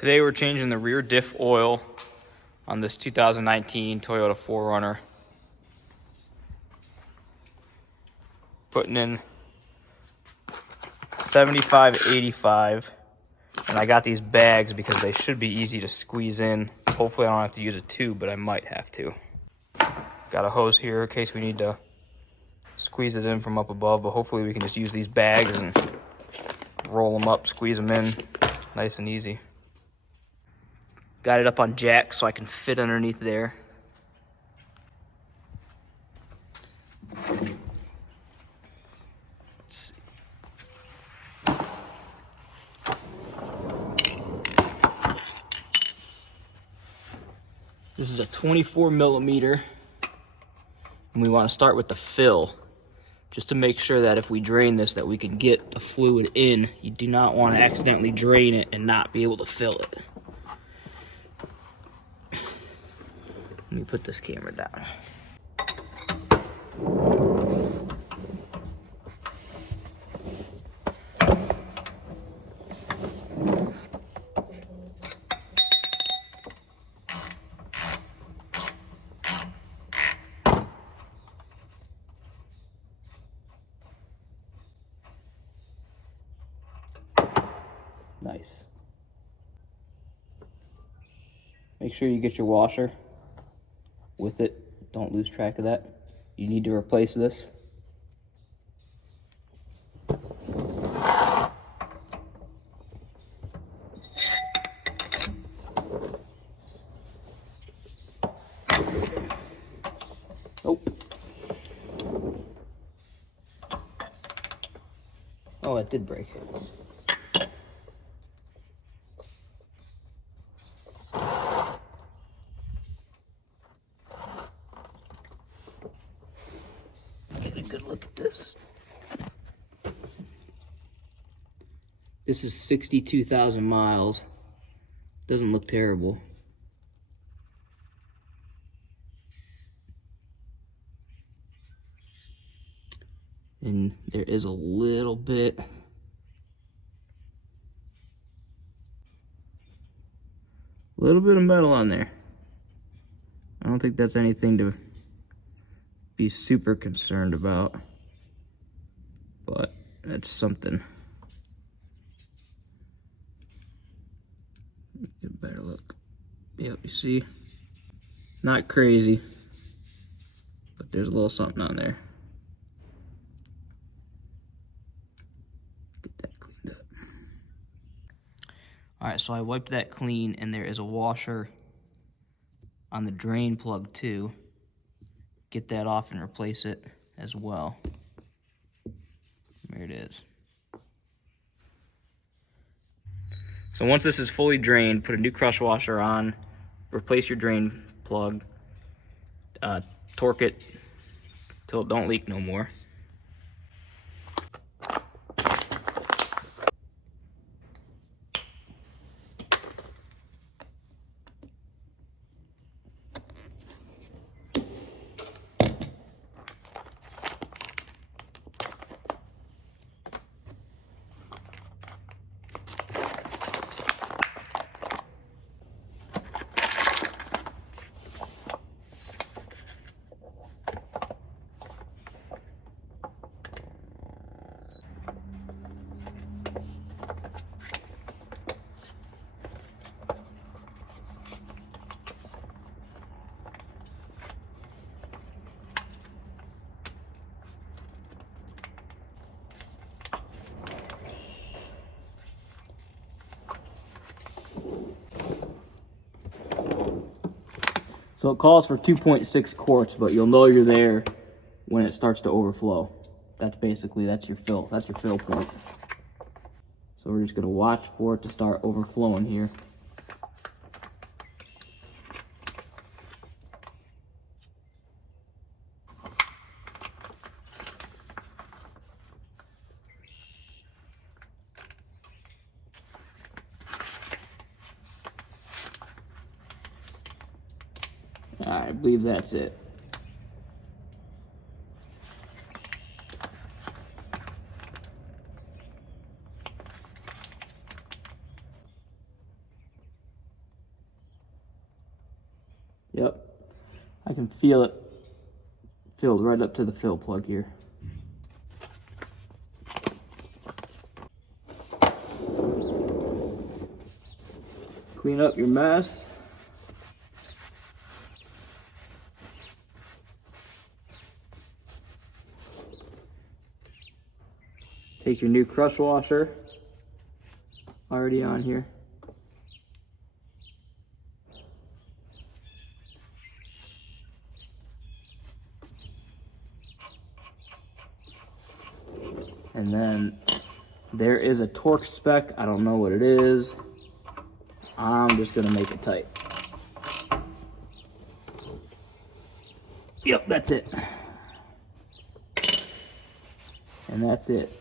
Today we're changing the rear diff oil on this 2019 Toyota 4Runner. Putting in 75/85, and I got these bags because they should be easy to squeeze in. Hopefully I don't have to use a tube, but I might have to. Got a hose here in case we need to squeeze it in from up above, but hopefully we can just use these bags and roll them up, squeeze them in, nice and easy. Got it up on jack so I can fit underneath there. Let's see. This is a 24 millimeter, and we want to start with the fill, just to make sure that if we drain this that we can get the fluid in. You do not want to accidentally drain it and not be able to fill it. Let me put this camera down. Nice. Make sure you get your washer with it. Don't lose track of that. You need to replace this. Oh, it did break. Get a good look at this. This is 62,000 miles. Doesn't look terrible. And there is a little bit of metal on there. I don't think that's anything to be super concerned about, but that's something. Get a better look. Yep, you see? Not crazy, but there's a little something on there. Get that cleaned up. All right, so I wiped that clean, and there is a washer on the drain plug too. Get that off and replace it as well. There it is. So once this is fully drained, put a new crush washer on, replace your drain plug, torque it till it don't leak no more. So it calls for 2.6 quarts, but you'll know you're there when it starts to overflow. That's your fill. That's your fill point. So we're just gonna watch for it to start overflowing here. I believe that's it. Yep. I can feel it filled right up to the fill plug here. Clean up your mess. Take your new crush washer, already on here. And then there is a torque spec. I don't know what it is. I'm just gonna make it tight. Yep, that's it. And that's it.